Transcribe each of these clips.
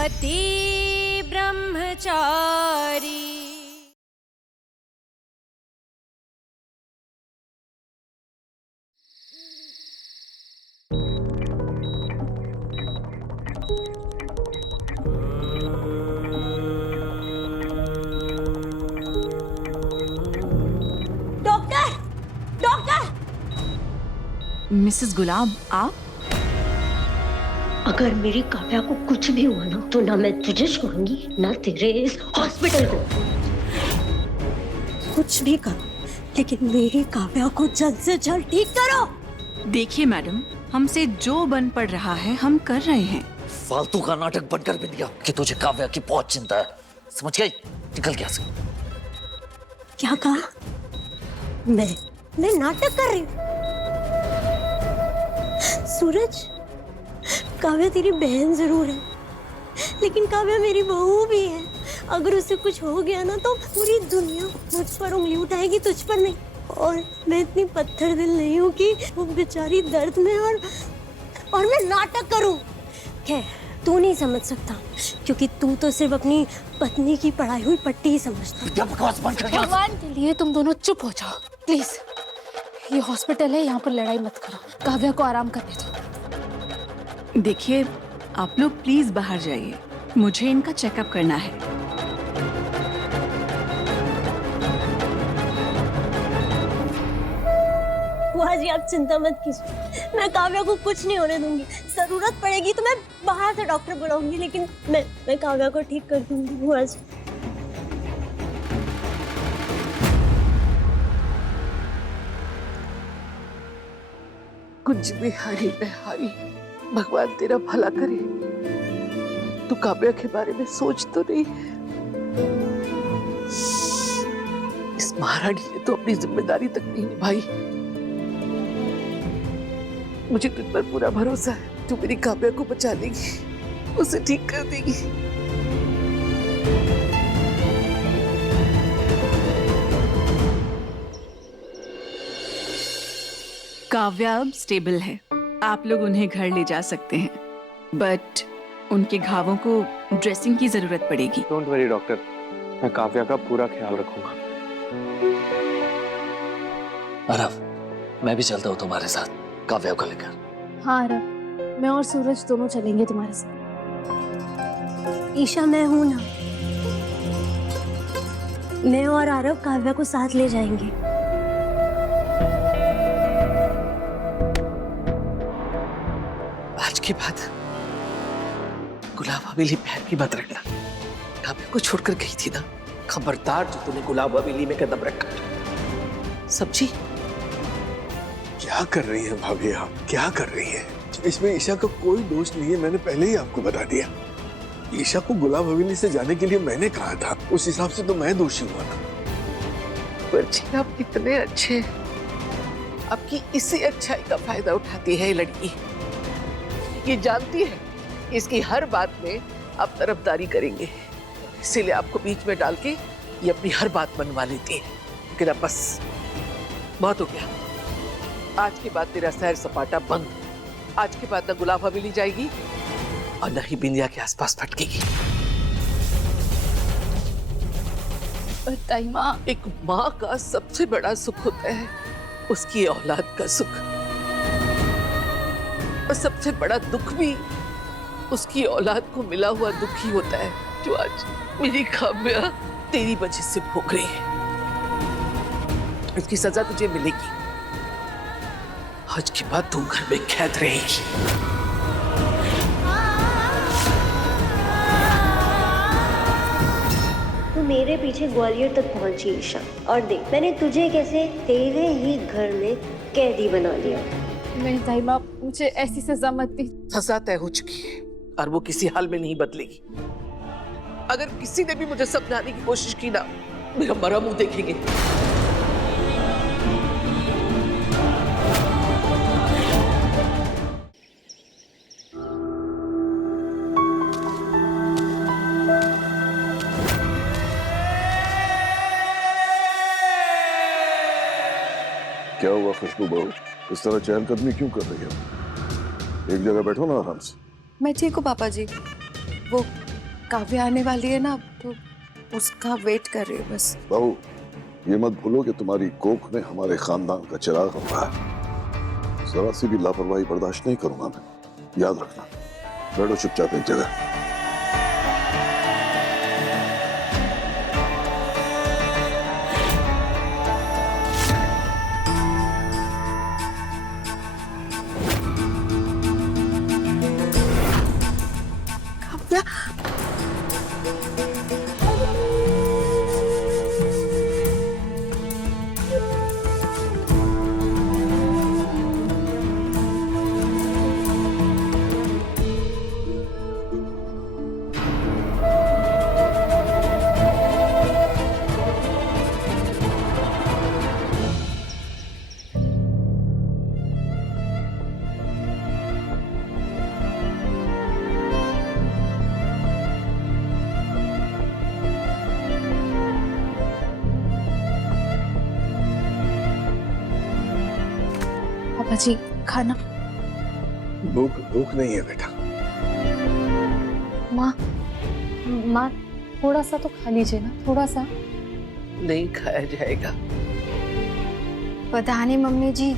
पति ब्रह्मचारी। Doctor, doctor! Mrs गुलाब, आप? अगर मेरी काव्या को कुछ भी हुआ ना तो ना मैं तुझे छोड़ूंगी ना तेरे इस हॉस्पिटल को। कुछ भी करो लेकिन मेरी काव्या को जल्द से जल्द ठीक करो। देखिए मैडम, हमसे जो बन पड़ रहा है हम कर रहे हैं। फालतू का नाटक बंद कर भी दिया कि तुझे काव्या की बहुत चिंता है, समझ गई? निकल गया से। क्या कहा? मैं नाटक कर रही हूँ? सूरज, काव्या तेरी बहन जरूर है लेकिन काव्या मेरी बहू भी है। अगर उसे कुछ हो गया ना तो पूरी दुनिया मुझ पर उंगली उठाएगी, तुझ पर नहीं। और मैं इतनी पत्थर दिल नहीं हूँ कि वो बेचारी दर्द में और मैं नाटक करूँ। खैर, तू नहीं समझ सकता क्योंकि तू तो सिर्फ अपनी पत्नी की पढ़ाई हुई पट्टी ही समझता। बकवास बंद कर। भगवान के लिए तुम दोनों चुप हो जाओ प्लीज। ये हॉस्पिटल है, यहाँ पर लड़ाई मत करो। काव्या को आराम करने दो। देखिए, आप लोग प्लीज बाहर जाइए, मुझे इनका चेकअप करना है। बुआ जी, आप चिंता मत कीजिए, मैं काव्या को कुछ नहीं होने दूंगी। जरूरत पड़ेगी तो मैं बाहर से डॉक्टर बुलाऊंगी लेकिन मैं काव्या को ठीक कर दूंगी बुआ जी। कुछ भी हारी में हारी, भगवान तेरा भला करे। तू काव्या के बारे में सोच तो नहीं? इस महारानी ने तो अपनी जिम्मेदारी तक नहीं निभाई। मुझे तुझ पर पूरा भरोसा है, तू मेरी काव्या को बचा लेगी, उसे ठीक कर देगी। काव्या अब स्टेबल है, आप लोग उन्हें घर ले जा सकते हैं, बट उनके घावों को ड्रेसिंग की जरूरत पड़ेगी। डोंट वरी डॉक्टर, मैं काव्या का पूरा ख्याल रखूंगा। अरव, मैं भी चलता हूँ तुम्हारे साथ काव्या को लेकर। हाँ रब, मैं और सूरज दोनों चलेंगे तुम्हारे साथ। ईशा, मैं हूं ना, मैं और आरव काव्या को साथ ले जाएंगे। आज के बाद गुलाब हवेली पैर भी मत रखना। काव्या को छोड़कर गई थी ना, खबरदार जो तूने गुलाब हवेली में कदम रखा। सब्जी क्या कर रही है भाभी, आप क्या कर रही है? इसमें ईशा का कोई दोष नहीं है, मैंने पहले ही आपको बता दिया। ईशा को गुलाब हवेली से जाने के लिए मैंने कहा था, उस हिसाब से तो मैं दोषी हुआ ना। बच्ची, आप कितने अच्छे, आपकी इसी अच्छाई का फायदा उठाती है ये लड़की। ये जानती है इसकी हर बात में आप तरफदारी करेंगे, इसीलिए आपको बीच में डाल के ये अपनी हर बात मनवा लेती है। लेकिन अब बस बहुत हो गया, आज के बाद तेरा सैर सपाटा बंद। आज के बाद न गुलाब हवेली जाएगी और न ही बिंदिया के आसपास भटकेगी। ताई माँ, एक माँ का सबसे बड़ा सुख होता है उसकी औलाद का सुख, और सबसे बड़ा दुख भी उसकी औलाद को मिला हुआ दुख ही होता है, जो आज मेरी काव्या तेरी वजह से भोग रही है। इसकी सजा तुझे मिलेगी। आज के बाद तू घर में कैद रहेगी। तू मेरे पीछे ग्वालियर तक पहुंची ईशा, और देख मैंने तुझे कैसे तेरे ही घर में कैदी बना दिया। नहीं ताई माँ, मुझे ऐसी सजा मत दी। सजा तय हो चुकी है और वो किसी हाल में नहीं बदलेगी। अगर किसी ने भी मुझे समझाने की कोशिश की ना, मेरा मरा मुंह देखेंगे। क्या हुआ खुशबू बहू, इस तरह चहलकदमी क्यों कर रही है? एक जगह बैठो ना आराम से। मैं ठीक हूँ पापा जी। वो काव्य आने वाली है ना, तो उसका वेट कर रही हूँ बस। बहू, ये मत भूलो कि तुम्हारी कोख में हमारे खानदान का चिराग होता है। जरा सी भी लापरवाही बर्दाश्त नहीं करूंगा मैं, याद रखना। बैठो चुपचाप एक जगह। पापा जी खाना। भूख नहीं है बेटा। माँ थोड़ा सा तो खा लीजिए ना, थोड़ा सा। नहीं खाया जाएगा। पता नहीं मम्मी जी,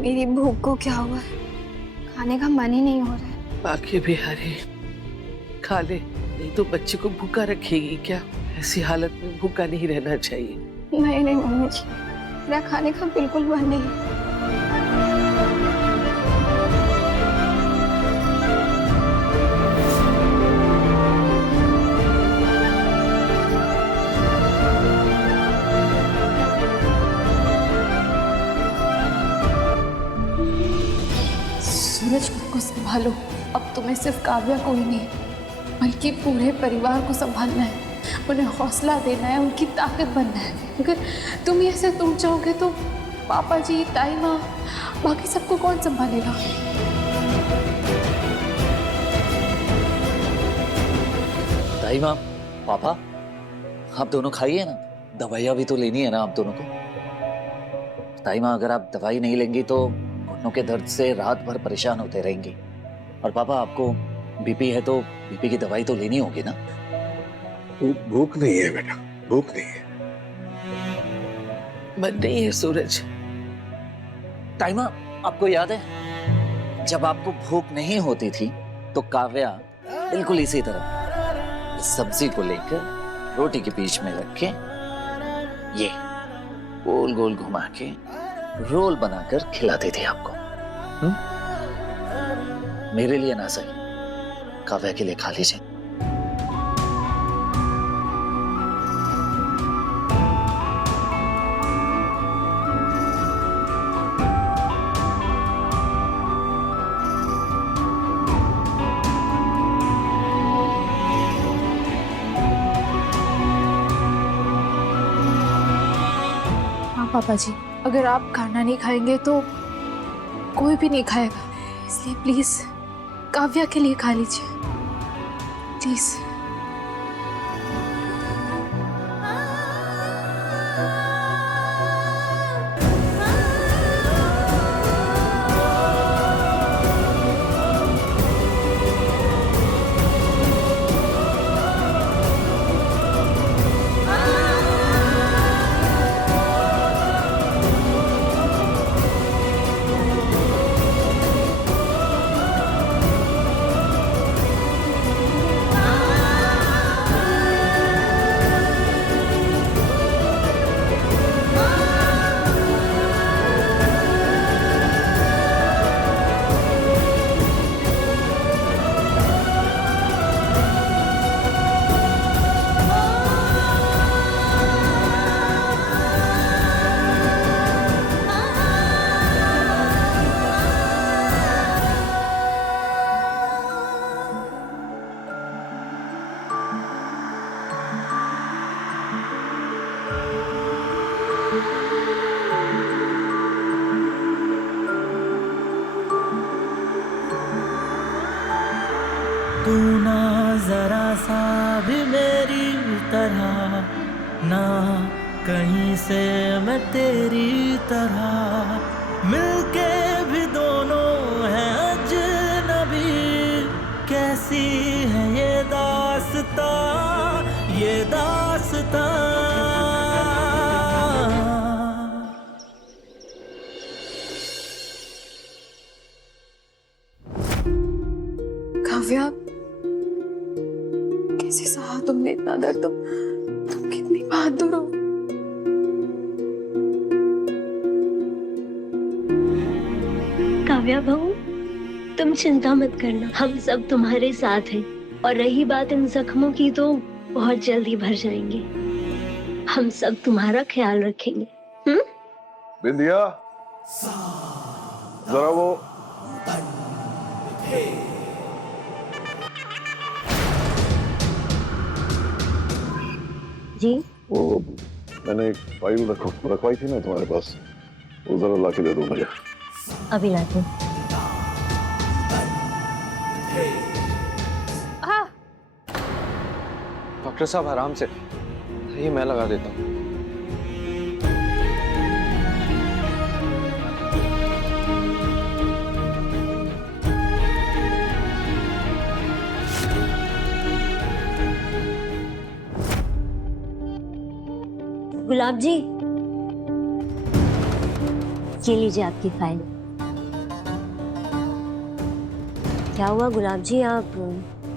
मेरी भूख को क्या हुआ है, खाने का मन ही नहीं हो रहा है। बाकी बिहारी खा ले, नहीं तो बच्चे को भूखा रखेगी क्या? ऐसी हालत में भूखा नहीं रहना चाहिए। नहीं मम्मी जी, मेरा खाने का बिल्कुल मन नहीं है। सूरज को संभालो। अब तुम्हें सिर्फ काव्या को ही नहीं बल्कि पूरे परिवार को संभालना है, उन्हें हौसला देना है, उनकी ताकत बनना है। अगर तुम ऐसे तुम चाहोगे तो पापा जी, ताई माँ, बाकी सबको कौन संभालेगा? ताई माँ, पापा, आप दोनों खाइए ना, दवाइयाँ भी तो लेनी है ना आप दोनों को। ताई माँ, अगर आप दवाई नहीं लेंगी तो घुटनों के दर्द से रात भर परेशान होते रहेंगी। और पापा, आपको बीपी है तो बीपी की दवाई तो लेनी होगी ना। भूख नहीं है बेटा, भूख नहीं है। मन नहीं है सूरज। ताई माँ, आपको याद है जब आपको भूख नहीं होती थी तो काव्या बिल्कुल इसी तरह इस सब्जी को लेकर रोटी के बीच में रख के ये गोल गोल घुमा के रोल बनाकर खिलाती थी आपको। मेरे लिए ना सही, काव्या के लिए खा लीजिए। पापा जी, अगर आप खाना नहीं खाएंगे तो कोई भी नहीं खाएगा, इसलिए प्लीज काव्या के लिए खा लीजिए, प्लीज। तू ना जरा सा भी मेरी तरह, ना कहीं से मैं तेरी तरह, मिलके भी दोनों हैं अजनबी। कैसी है ये दास्तां, ये दास्तां। काव्या, कैसे सहा तुमने इतना दर्द? तुम कितनी बहादुर हो। काव्या बहू, तुम चिंता मत करना, हम सब तुम्हारे साथ हैं। और रही बात इन जख्मों की, तो बहुत जल्दी भर जाएंगे। हम सब तुम्हारा ख्याल रखेंगे। बिंदिया, जरा वो जी, वो मैंने एक फाइल रखवाई थी ना तुम्हारे पास, वो जरा ला के दे दो मुझे। अभी लाती हूँ। डॉक्टर साहब आराम से, ये मैं लगा देता हूँ। गुलाब जी, ये लीजिए आपकी फाइल। क्या हुआ गुलाब जी, आप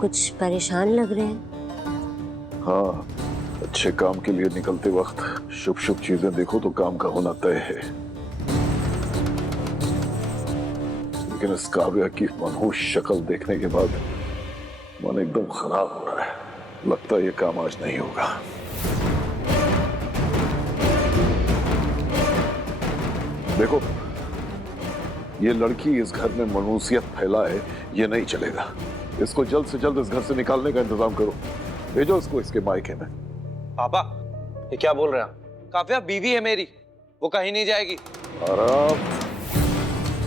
कुछ परेशान लग रहे हैं? हाँ, अच्छे काम के लिए निकलते वक्त शुभ शुभ चीजें देखो तो काम का होना तय है। लेकिन इस काव्या की मनहूस शक्ल देखने के बाद मन एकदम खराब हो रहा है। लगता है ये काम आज नहीं होगा। देखो, ये लड़की इस घर में मनहूसियत फैलाए, ये नहीं चलेगा। इसको जल्द से जल्द इस घर से निकालने का इंतजाम करो। भेजो इसको इसके मायके में। पापा, ये क्या बोल रहे हैं? काव्या बीवी है मेरी, वो कहीं नहीं जाएगी। आराम।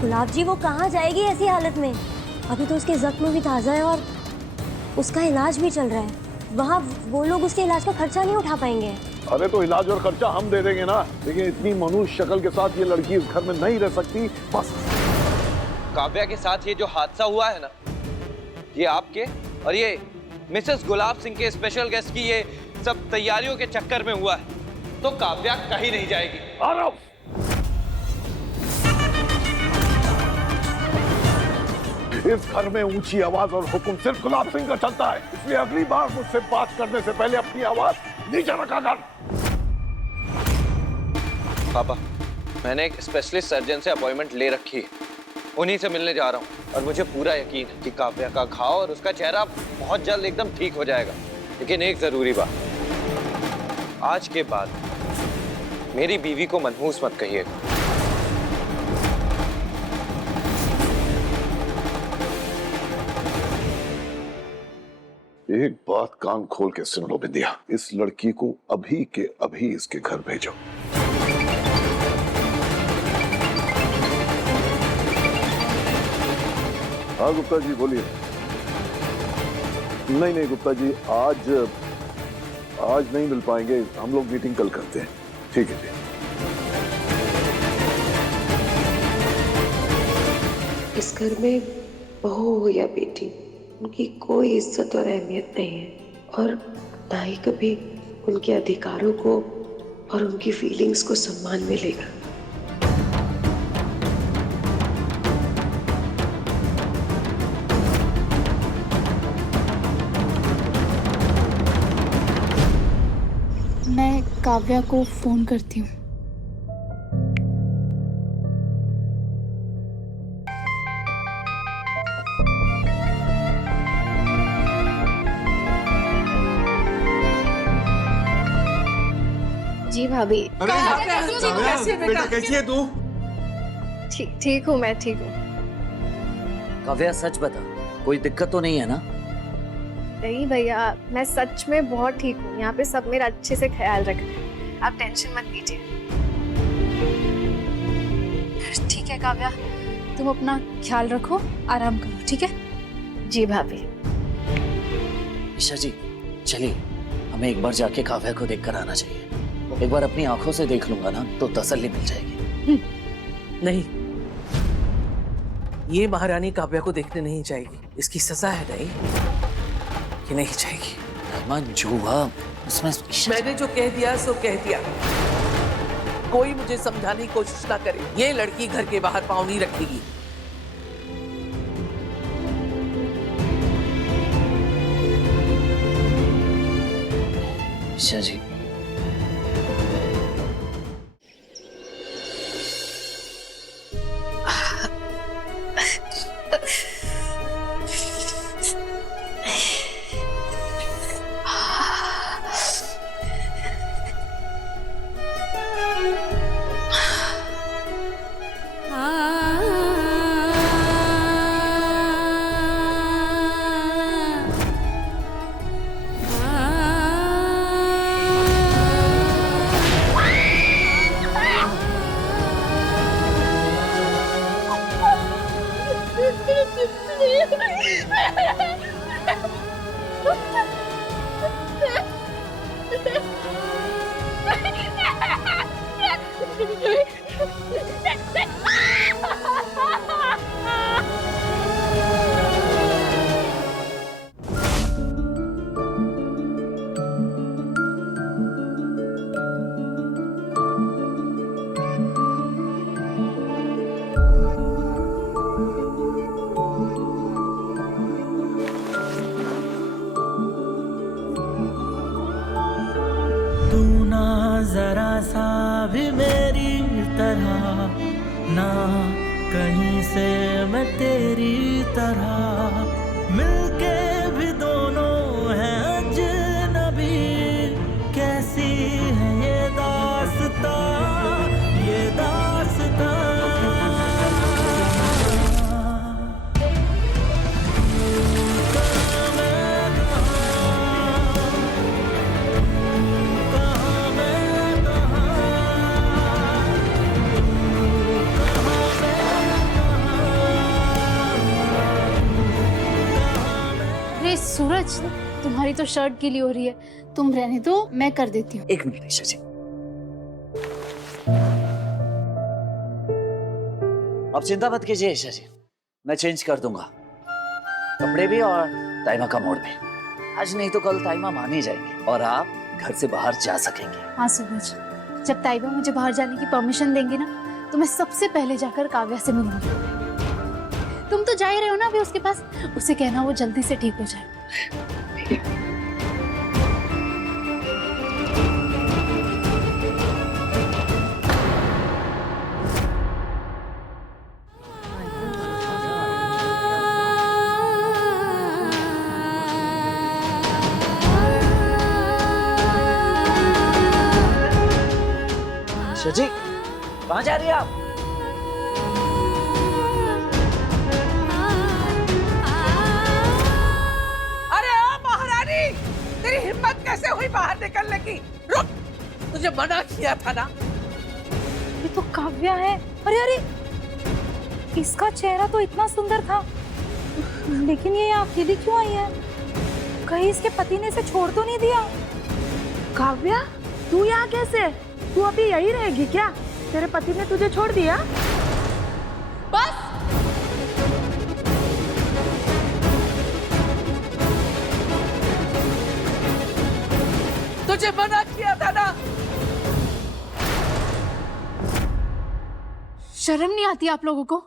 गुलाब जी, वो कहाँ जाएगी ऐसी हालत में? अभी तो उसके जख्म भी ताजा है और उसका इलाज भी चल रहा है। वहाँ वो लोग उसके इलाज का खर्चा नहीं उठा पाएंगे। अरे तो इलाज और खर्चा हम दे देंगे ना, लेकिन इतनी मनुष्य शक्ल के साथ ये लड़की इस घर में नहीं रह सकती। बस काव्या के साथ ये जो हादसा हुआ है ना, ये आपके और ये मिसेस गुलाब सिंह के स्पेशल गेस्ट की ये सब तैयारियों के चक्कर में हुआ है। तो काव्या कहीं नहीं जाएगी। आराम। इस घर में ऊंची आवाज और हुक्म सिर्फ गुलाब सिंह का चलता है, इसलिए अगली बार मुझसे बात करने से पहले अपनी आवाज नीचे रखा कर। पापा, मैंने एक स्पेशलिस्ट सर्जन से अपॉइंटमेंट ले रखी है, उन्हीं से मिलने जा रहा हूँ। और मुझे पूरा यकीन है कि काव्या का घाव और उसका चेहरा बहुत जल्द एकदम ठीक हो जाएगा। लेकिन एक जरूरी बात, आज के बाद मेरी बीवी को मनहूस मत कहिएगा। एक बात कान खोल के सुन लो बिंदिया, इस लड़की को अभी के अभी इसके घर भेजो। हाँ गुप्ता जी बोलिए। नहीं गुप्ता जी, आज नहीं मिल पाएंगे, हम लोग मीटिंग कल करते हैं। ठीक है जी। इस घर में बहू हो या बेटी, उनकी कोई इज्जत और अहमियत नहीं है, और ना ही कभी उनके अधिकारों को और उनकी फीलिंग्स को सम्मान मिलेगा। मैं काव्या को फोन करती हूँ। जी भाभी। बेटा कैसी है तू? ठीक हूँ, मैं ठीक हूँ। काव्या सच बता, कोई दिक्कत तो नहीं है ना? नहीं भैया, मैं सच में बहुत ठीक हूँ। यहाँ पे सब मेरा अच्छे से ख्याल रख रहे हैं, आप टेंशन मत लीजिए। ठीक है काव्या, तुम अपना ख्याल रखो, आराम करो, ठीक है? जी भाभी। ईशा जी, चलिए हमें एक बार जाके काव्या को देख कर आना चाहिए। एक बार अपनी आंखों से देख लूंगा ना तो तसल्ली मिल जाएगी। नहीं, ये महारानी काव्या को देखने नहीं जाएगी। इसकी सजा है नहीं, ये नहीं जाएगी। ताइमा जो हुआ उसमें ईशा मैंने जो कह दिया सो कह दिया। कोई मुझे समझाने की कोशिश ना करे। ये लड़की घर के बाहर पाँव नहीं रखेगी। ईशा जी, तू ना जरा सा भी मेरी तरह, ना कहीं से मैं तेरी तरह, मिलके भी दोनों हैं अजनबी। कैसी है ये दास्तां, ये दास्तां। अरे सूरज, तुम्हारी तो शर्ट गीली हो रही है, तुम रहने दो, मैं कर देती हूँ। एक मिनट ईशा जी, अब चिंता मत कीजिए ईशा जी, मैं चेंज कर दूंगा कपड़े भी और ताइमा का मूड भी। आज नहीं तो कल ताइमा मान ही जाएंगे और आप घर से बाहर जा सकेंगे। हाँ सूरज, जब ताइबा मुझे बाहर जाने की परमिशन देंगे ना, तो मैं सबसे पहले जाकर काव्या से मिलूंगी। तुम तो जा ही रहे हो ना अभी उसके पास, उसे कहना वो जल्दी से ठीक हो जाए। ईशा जी, कहाँ जा रही है आप? तेरी हिम्मत कैसे हुई बाहर निकलने की? रुक, तुझे मना किया था ना। ये तो काव्या है। अरे अरे, इसका चेहरा तो इतना सुंदर था, लेकिन ये अकेली क्यों आई है? कहीं इसके पति ने इसे छोड़ तो नहीं दिया? काव्या, तू यहाँ कैसे? तू अभी यही रहेगी क्या? तेरे पति ने तुझे छोड़ दिया? बस, तुझे मना किया था ना। शर्म नहीं आती आप लोगों को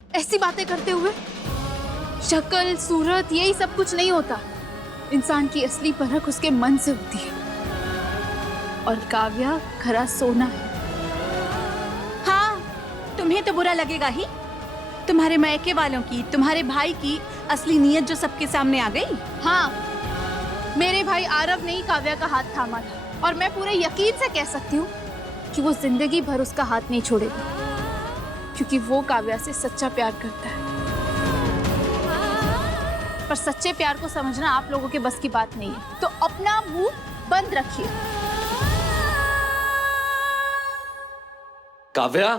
ऐसी बातें करते हुए? शक्ल, सूरत, यही सब कुछ नहीं होता। इंसान की असली परख उसके मन से होती है, और काव्या खरा सोना है। हाँ, तुम्हें तो बुरा लगेगा ही। तुम्हारे मायके वालों की, तुम्हारे भाई की असली नीयत जो सबके सामने आ गई। हाँ, मेरे भाई आरव ने ही काव्या का हाथ थामा था, और मैं पूरे यकीन से कह सकती हूँ कि वो जिंदगी भर उसका हाथ नहीं छोड़ेगा, क्योंकि वो काव्या से सच्चा प्यार करता है। पर सच्चे प्यार को समझना आप लोगों के बस की बात नहीं है, तो अपना मुंह बंद रखिए। काव्या,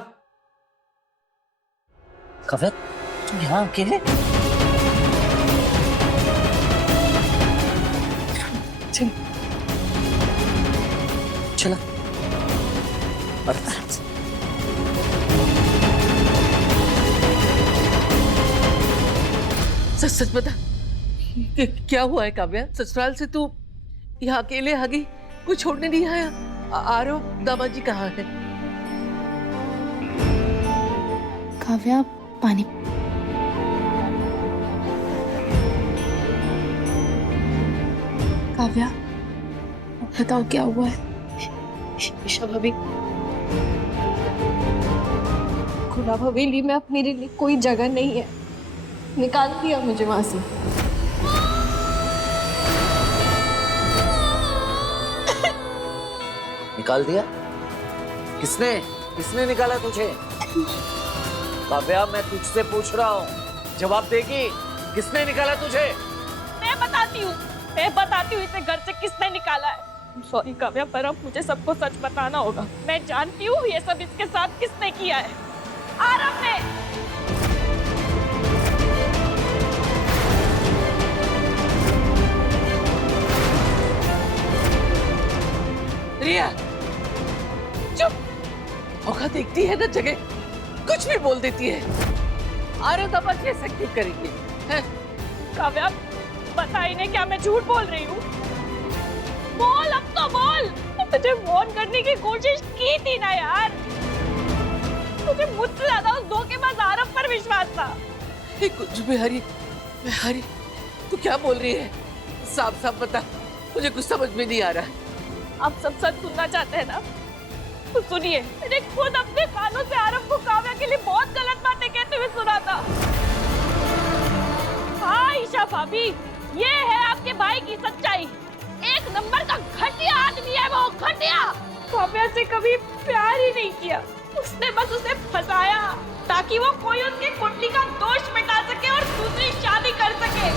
काव्या, तुम यहाँ अकेले? चला, आराम से। सच सच बता, क्या हुआ है काव्या? ससुराल से तू यहाँ अकेले आ गई, कोई छोड़ने नहीं आया। आरव दामाद जी कहाँ है? काव्या, पानी। काव्या, बताओ क्या हुआ है? ईशा भाभी, गुलाब हवेली में अब मेरे लिए कोई जगह नहीं है, निकाल दिया मुझे वहां से। निकाल दिया? किसने किसने निकाला तुझे? काव्या, मैं तुझसे पूछ रहा हूँ, जवाब देगी। किसने निकाला तुझे? मैं बताती हूँ इसे घर से किसने निकाला है। सॉरी काव्या, पर अब मुझे सबको सच बताना होगा। मैं जानती हूँ ये सब इसके साथ किसने किया है। आरव ने। रिया, चुप। औकात देखती है ना जगह, कुछ भी बोल देती है। आरव दामाद ऐसा क्यों करेंगे? हैं? काव्या, बता इन्हें क्या मैं झूठ बोल रही हूँ? बोल, अब तो बोल। तुझे फोन करने की कोशिश की थी ना यार। मुझे मुझसे ज्यादा उस धोखेबाज आरव पर विश्वास था। कुछ भी हरी, मैं हरी, तू क्या बोल रही है? साफ साफ बता, मुझे कुछ समझ में नहीं आ रहा। आप सब सच सुनना चाहते हैं ना? तो सुनिए, मैंने खुद अपने कानों से आरव को काव्या के लिए बहुत गलत बातें कहते हुए सुना था। हाँ ईशा भाभी, ये है आपके भाई की सच्चाई। एक नंबर का घटिया आदमी है वो, घटिया। काव्या से कभी प्यार ही नहीं किया, उसने बस उसे फंसाया ताकि वो कोई उसकी कुंडली का दोष मिटा सके और दूसरी शादी कर सके।